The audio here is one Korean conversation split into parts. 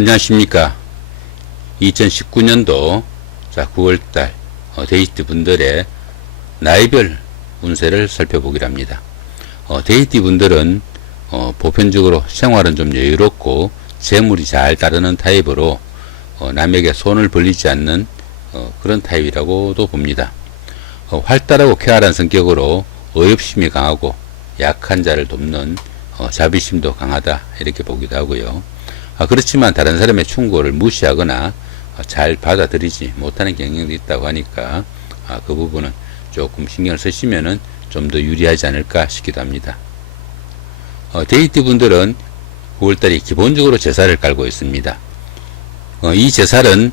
안녕하십니까. 2019년도 9월달 데이트 분들의 나이별 운세를 살펴보기로 합니다. 데이트 분들은 보편적으로 생활은 좀 여유롭고 재물이 잘 따르는 타입으로 남에게 손을 벌리지 않는 그런 타입이라고도 봅니다. 활달하고 쾌활한 성격으로 어엽심이 강하고 약한 자를 돕는 자비심도 강하다 이렇게 보기도 하고요. 그렇지만 다른 사람의 충고를 무시하거나 잘 받아들이지 못하는 경향도 있다고 하니까 그 부분은 조금 신경을 쓰시면은 좀 더 유리하지 않을까 싶기도 합니다. 데이트 분들은 9월달이 기본적으로 제사를 깔고 있습니다. 이 제사는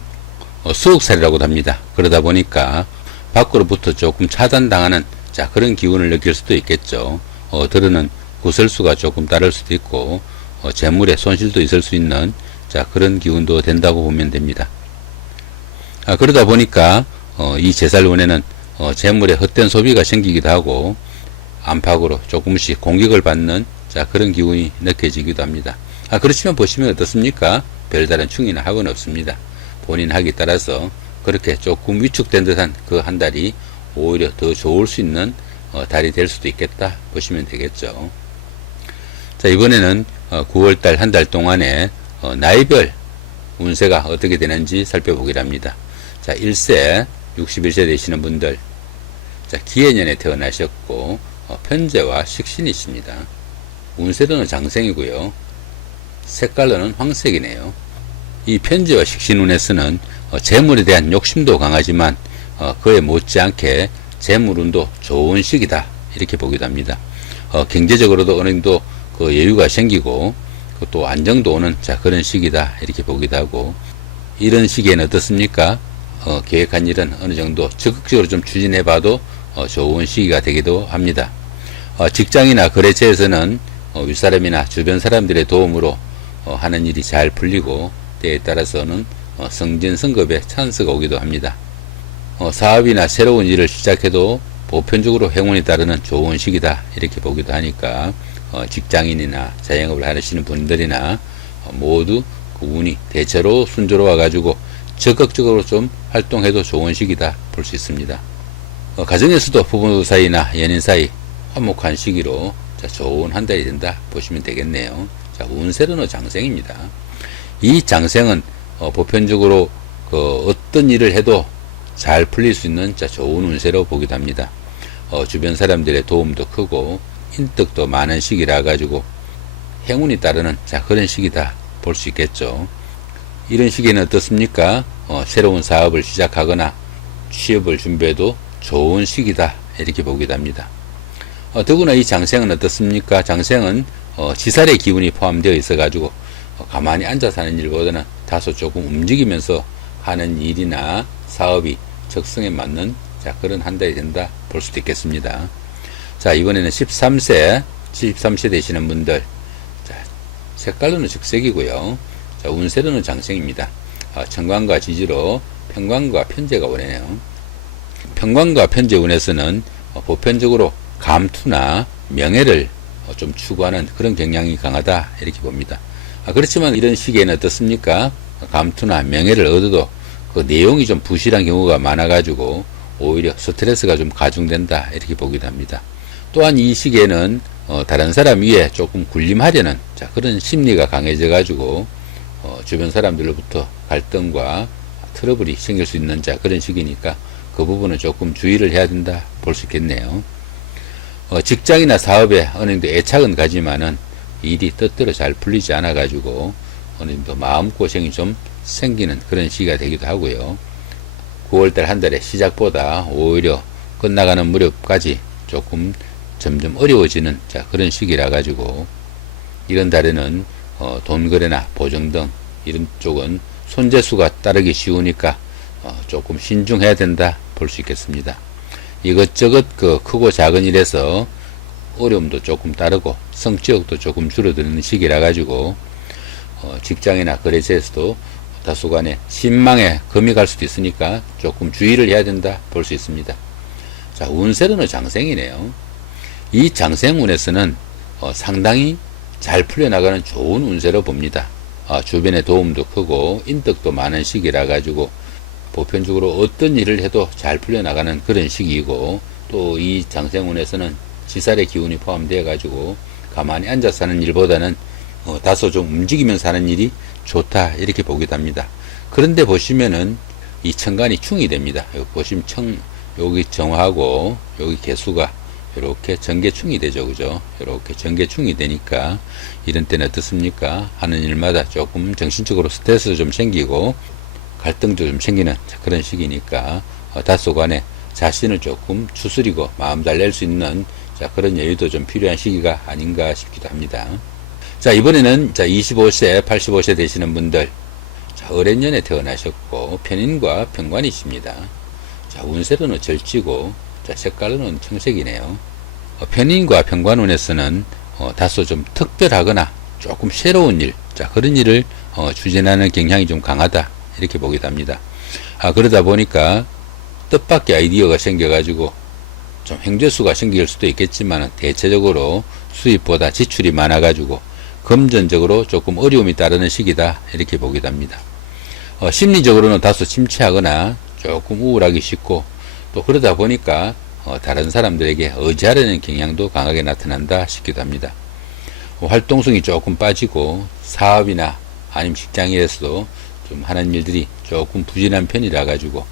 수옥살이라고도 합니다. 그러다 보니까 밖으로부터 조금 차단당하는 그런 기운을 느낄 수도 있겠죠. 들으는 구설수가 조금 따를 수도 있고 재물의 손실도 있을 수 있는 그런 기운도 된다고 보면 됩니다. 그러다 보니까 이 제살운에는 재물의 헛된 소비가 생기기도 하고 안팎으로 조금씩 공격을 받는 그런 기운이 느껴지기도 합니다. 그렇지만 보시면 어떻습니까? 별다른 충이나 합은 없습니다. 본인 학에 따라서 그렇게 조금 위축된 듯한 그 한 달이 오히려 더 좋을 수 있는 달이 될 수도 있겠다 보시면 되겠죠. 이번에는 9월달 한 달 동안에 나이별 운세가 어떻게 되는지 살펴보기로 합니다. 1세 61세 되시는 분들, 기해년에 태어나셨고 편재와 식신이십니다. 운세로는 장생이고요. 색깔로는 황색이네요. 이 편재와 식신운에서는 재물에 대한 욕심도 강하지만 그에 못지않게 재물운도 좋은 시기다 이렇게 보기도 합니다. 경제적으로도 어느 정도 그 여유가 생기고 또 안정도 오는 그런 시기다 이렇게 보기도 하고, 이런 시기에는 어떻습니까? 계획한 일은 어느 정도 적극적으로 좀 추진해 봐도 좋은 시기가 되기도 합니다. 직장이나 거래처에서는 윗사람이나 주변 사람들의 도움으로 하는 일이 잘 풀리고 때에 따라서는 성진성급의 찬스가 오기도 합니다. 사업이나 새로운 일을 시작해도 보편적으로 행운이 따르는 좋은 시기다 이렇게 보기도 하니까 직장인이나 자영업을 하시는 분들이나 모두 그 운이 대체로 순조로워 가지고 적극적으로 좀 활동해도 좋은 시기다 볼 수 있습니다. 가정에서도 부부 사이나 연인 사이 화목한 시기로 좋은 한 달이 된다 보시면 되겠네요. 운세로는 장생입니다. 이 장생은 보편적으로 어떤 일을 해도 잘 풀릴 수 있는 좋은 운세로 보기도 합니다. 주변 사람들의 도움도 크고 인덕도 많은 시기라 가지고 행운이 따르는 그런 시기다 볼 수 있겠죠. 이런 시기에는 어떻습니까? 새로운 사업을 시작하거나 취업을 준비해도 좋은 시기다 이렇게 보기도 합니다. 더구나 이 장생은 어떻습니까? 장생은 지살의 기운이 포함되어 있어 가지고 가만히 앉아서 하는 일보다는 다소 조금 움직이면서 하는 일이나 사업이 적성에 맞는 그런 한 달이 된다 볼 수도 있겠습니다. 이번에는 73세 되시는 분들, 색깔로는 적색이고요. 운세로는 장생입니다. 천간과 지지로 편관과 편재가 오네요. 편관과 편재 운에서는 보편적으로 감투나 명예를 좀 추구하는 그런 경향이 강하다 이렇게 봅니다. 그렇지만 이런 시기에는 어떻습니까? 감투나 명예를 얻어도 그 내용이 좀 부실한 경우가 많아 가지고 오히려 스트레스가 좀 가중된다 이렇게 보기도 합니다. 또한 이 시기에는 다른 사람 위에 조금 군림하려는 그런 심리가 강해져 가지고 주변 사람들로부터 갈등과 트러블이 생길 수 있는 그런 시기니까 그 부분은 조금 주의를 해야 된다 볼 수 있겠네요. 직장이나 사업에 어느 정도 애착은 가지만은 일이 뜻대로 잘 풀리지 않아 가지고 어느 정도 마음고생이 좀 생기는 그런 시기가 되기도 하고요. 9월달 한 달의 시작보다 오히려 끝나가는 무렵까지 조금 점점 어려워지는 그런 시기라 가지고 이런 달에는 돈 거래나 보증 등 이런 쪽은 손재수가 따르기 쉬우니까 조금 신중해야 된다 볼 수 있겠습니다. 이것저것 크고 작은 일에서 어려움도 조금 따르고 성취욕도 조금 줄어드는 시기라 가지고 직장이나 거래처에서도 다소간에 신망에 금이 갈 수도 있으니까 조금 주의를 해야 된다 볼 수 있습니다. 운세로는 장생이네요. 이 장생운에서는 상당히 잘 풀려나가는 좋은 운세로 봅니다. 주변의 도움도 크고 인덕도 많은 시기라 가지고 보편적으로 어떤 일을 해도 잘 풀려나가는 그런 시기이고, 또 이 장생운에서는 지살의 기운이 포함되어 가지고 가만히 앉아서 사는 일보다는 다소 좀 움직이면서 사는 일이 좋다, 이렇게 보기도 합니다. 그런데 보시면은 이 천간이 충이 됩니다. 여기 보시면 여기 정하고 여기 개수가 이렇게 전개충이 되죠. 그죠? 이렇게 전개충이 되니까 이런 때는 어떻습니까? 하는 일마다 조금 정신적으로 스트레스도 좀 생기고 갈등도 좀 생기는 그런 시기니까 다소간에 자신을 조금 추스리고 마음 잘 낼 수 있는 그런 여유도 좀 필요한 시기가 아닌가 싶기도 합니다. 자, 이번에는 25세, 85세 되시는 분들, 을해년에 태어나셨고 편인과 편관이십니다. 자, 운세로는 절지고, 색깔로는 청색이네요. 편인과 편관운에서는 다소 좀 특별하거나 조금 새로운 일, 그런 일을 추진하는 경향이 좀 강하다, 이렇게 보기도 합니다. 그러다 보니까 뜻밖의 아이디어가 생겨가지고 좀 횡재수가 생길 수도 있겠지만 대체적으로 수입보다 지출이 많아가지고 금전적으로 조금 어려움이 따르는 시기다, 이렇게 보기도 합니다. 심리적으로는 다소 침체하거나 조금 우울하기 쉽고, 또 그러다 보니까 다른 사람들에게 의지하려는 경향도 강하게 나타난다 싶기도 합니다. 활동성이 조금 빠지고 사업이나 아니면 직장에서도 좀 하는 일들이 조금 부진한 편이라 가지고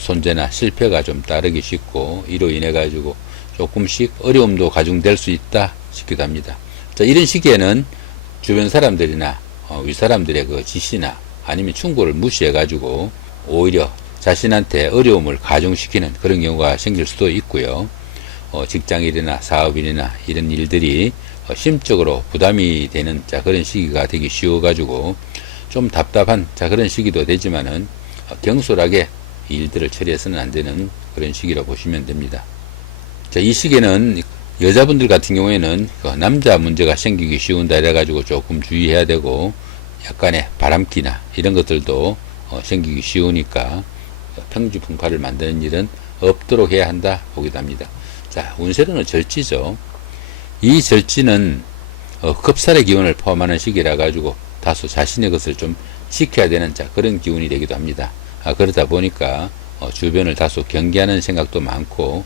손재나 실패가 좀 따르기 쉽고, 이로 인해 가지고 조금씩 어려움도 가중될 수 있다 싶기도 합니다. 자, 이런 시기에는 주변 사람들이나 윗사람들의 그 지시나 아니면 충고를 무시해 가지고 오히려 자신한테 어려움을 가중시키는 그런 경우가 생길 수도 있고요. 직장일이나 사업일이나 이런 일들이 심적으로 부담이 되는 그런 시기가 되기 쉬워 가지고 좀 답답한 그런 시기도 되지만은 경솔하게 일들을 처리해서는 안 되는 그런 시기라고 보시면 됩니다. 자, 이 시기에는 여자분들 같은 경우에는 남자 문제가 생기기 쉬운다 이래가지고 조금 주의해야 되고, 약간의 바람기나 이런 것들도 생기기 쉬우니까 평지풍파를 만드는 일은 없도록 해야 한다 보기도 합니다. 자, 운세로는 절지죠. 이 절지는 급살의 기운을 포함하는 시기라 가지고 다소 자신의 것을 좀 지켜야 되는 그런 기운이 되기도 합니다. 그러다 보니까 주변을 다소 경계하는 생각도 많고,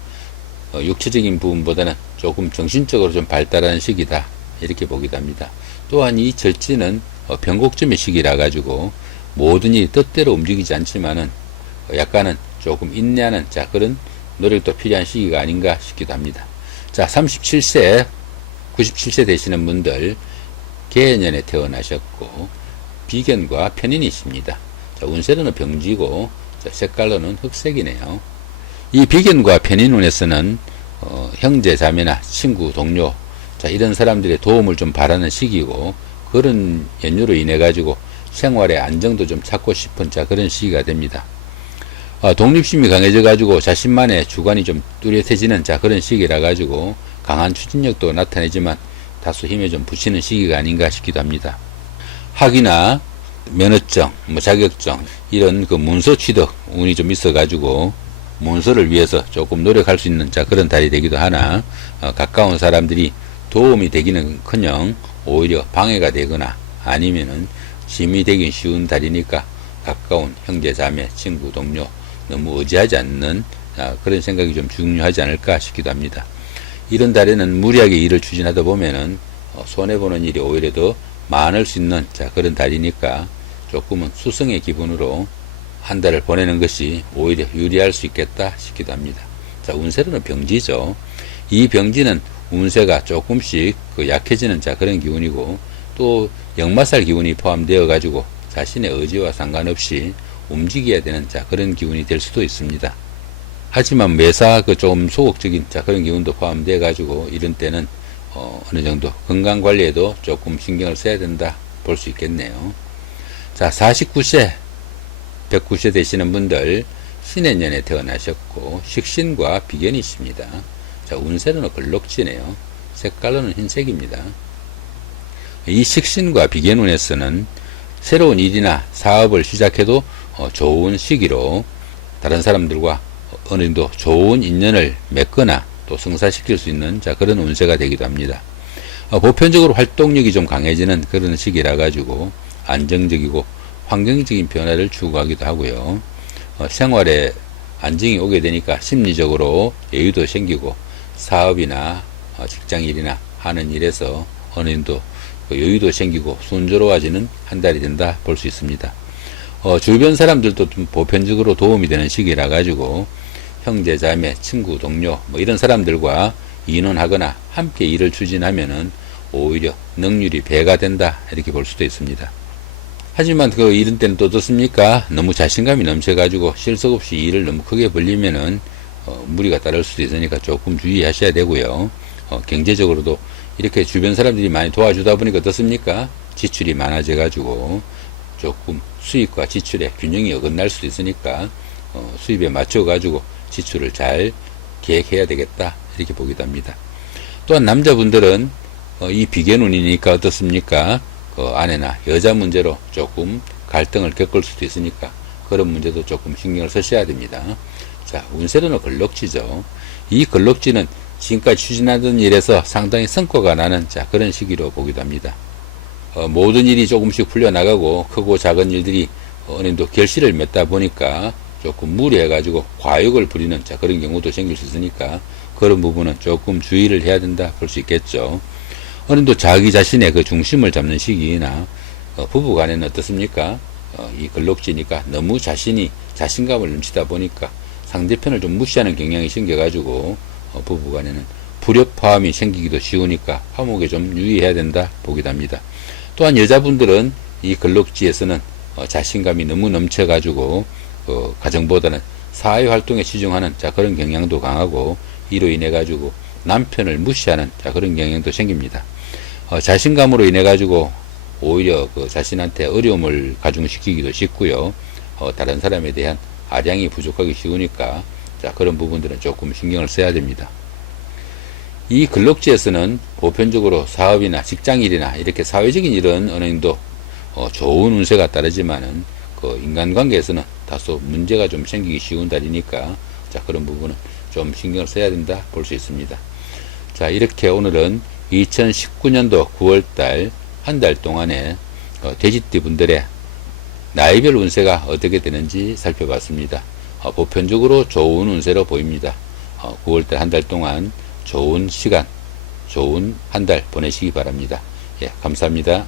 육체적인 부분보다는 조금 정신적으로 좀 발달하는 시기다, 이렇게 보기도 합니다. 또한 이 절지는 변곡점의 시기라 가지고 모든 일이 뜻대로 움직이지 않지만은 약간은 조금 인내하는 그런 노력도 필요한 시기가 아닌가 싶기도 합니다. 자, 37세, 97세 되시는 분들 개해년에 태어나셨고 비견과 편인이십니다. 자, 운세로는 병지고 색깔로는 흑색이네요. 이 비견과 편인운에서는 형제 자매나 친구 동료 이런 사람들의 도움을 좀 바라는 시기고, 그런 연유로 인해 가지고 생활의 안정도 좀 찾고 싶은 그런 시기가 됩니다. 독립심이 강해져 가지고 자신만의 주관이 좀 뚜렷해지는 그런 시기라 가지고 강한 추진력도 나타내지만 다소 힘에 좀 부치는 시기가 아닌가 싶기도 합니다. 학위나 면허증, 자격증 이런 그 문서 취득 운이 좀 있어 가지고 문서를 위해서 조금 노력할 수 있는 그런 달이 되기도 하나, 가까운 사람들이 도움이 되기는커녕 오히려 방해가 되거나 아니면은 짐이 되긴 쉬운 달이니까 가까운 형제 자매 친구 동료 너무 의지하지 않는 그런 생각이 좀 중요하지 않을까 싶기도 합니다. 이런 달에는 무리하게 일을 추진하다 보면은 손해보는 일이 오히려 더 많을 수 있는 그런 달이니까 조금은 수성의 기분으로 한 달을 보내는 것이 오히려 유리할 수 있겠다 싶기도 합니다. 자, 운세로는 병지죠. 이 병지는 운세가 조금씩 약해지는 그런 기운이고, 또 역마살 기운이 포함되어 가지고 자신의 의지와 상관없이 움직여야 되는 그런 기운이 될 수도 있습니다. 하지만 매사 좀 소극적인 그런 기운도 포함되어 가지고 이런 때는 어느 정도 건강 관리에도 조금 신경을 써야 된다 볼 수 있겠네요. 자, 49세 109세 되시는 분들 신해년에 태어나셨고 식신과 비견이십니다. 자, 운세로는 걸럭지네요. 색깔로는 흰색입니다. 이 식신과 비견운에서는 새로운 일이나 사업을 시작해도 좋은 시기로 다른 사람들과 어느 정도 좋은 인연을 맺거나 또 성사시킬 수 있는 그런 운세가 되기도 합니다. 보편적으로 활동력이 좀 강해지는 그런 시기라 가지고 안정적이고 환경적인 변화를 추구하기도 하고요. 생활에 안정이 오게 되니까 심리적으로 여유도 생기고 사업이나 직장일이나 하는 일에서 어느 정도 여유도 생기고 순조로워지는 한 달이 된다 볼 수 있습니다. 주변 사람들도 좀 보편적으로 도움이 되는 시기라 가지고 형제, 자매, 친구, 동료 뭐 이런 사람들과 의논하거나 함께 일을 추진하면은 오히려 능률이 배가 된다 이렇게 볼 수도 있습니다. 하지만 이런 때는 또 어떻습니까? 너무 자신감이 넘쳐가지고 실속 없이 일을 너무 크게 벌리면은 무리가 따를 수도 있으니까 조금 주의하셔야 되고요. 경제적으로도 이렇게 주변 사람들이 많이 도와주다 보니까 어떻습니까? 지출이 많아져가지고 조금 수입과 지출의 균형이 어긋날 수도 있으니까 수입에 맞춰가지고 지출을 잘 계획해야 되겠다 이렇게 보기도 합니다. 또한 남자분들은 이 비계눈이니까 어떻습니까? 아내나 여자 문제로 조금 갈등을 겪을 수도 있으니까 그런 문제도 조금 신경을 쓰셔야 됩니다. 자, 운세로는 걸럭지죠. 이 걸럭지는 지금까지 추진하던 일에서 상당히 성과가 나는 그런 시기로 보기도 합니다. 모든 일이 조금씩 풀려나가고 크고 작은 일들이 어느 정도 결실을 맺다 보니까 조금 무리해가지고 과욕을 부리는 그런 경우도 생길 수 있으니까 그런 부분은 조금 주의를 해야 된다 볼 수 있겠죠. 어느 정도 자기 자신의 그 중심을 잡는 시기나 부부 간에는 어떻습니까? 이 걸럭지니까 너무 자신감을 넘치다 보니까 상대편을 좀 무시하는 경향이 생겨가지고 부부 간에는 불협화음이 생기기도 쉬우니까 화목에 좀 유의해야 된다 보기도 합니다. 또한 여자분들은 이 걸럭지에서는 자신감이 너무 넘쳐가지고 가정보다는 사회활동에 치중하는 그런 경향도 강하고 이로 인해 가지고 남편을 무시하는 그런 경향도 생깁니다. 자신감으로 인해 가지고 오히려 자신한테 어려움을 가중시키기도 쉽고요. 다른 사람에 대한 아량이 부족하기 쉬우니까 그런 부분들은 조금 신경을 써야 됩니다. 이 걸럭지에서는 보편적으로 사업이나 직장일이나 이렇게 사회적인 일은 어느 정도 좋은 운세가 따르지만은 인간관계에서는 다소 문제가 좀 생기기 쉬운 달이니까 그런 부분은 좀 신경을 써야 된다 볼 수 있습니다. 자, 이렇게 오늘은 2019년도 9월달 한 달 동안에 돼지띠 분들의 나이별 운세가 어떻게 되는지 살펴봤습니다. 보편적으로 좋은 운세로 보입니다. 9월달 한 달 동안 좋은 시간, 좋은 한 달 보내시기 바랍니다. 예, 감사합니다.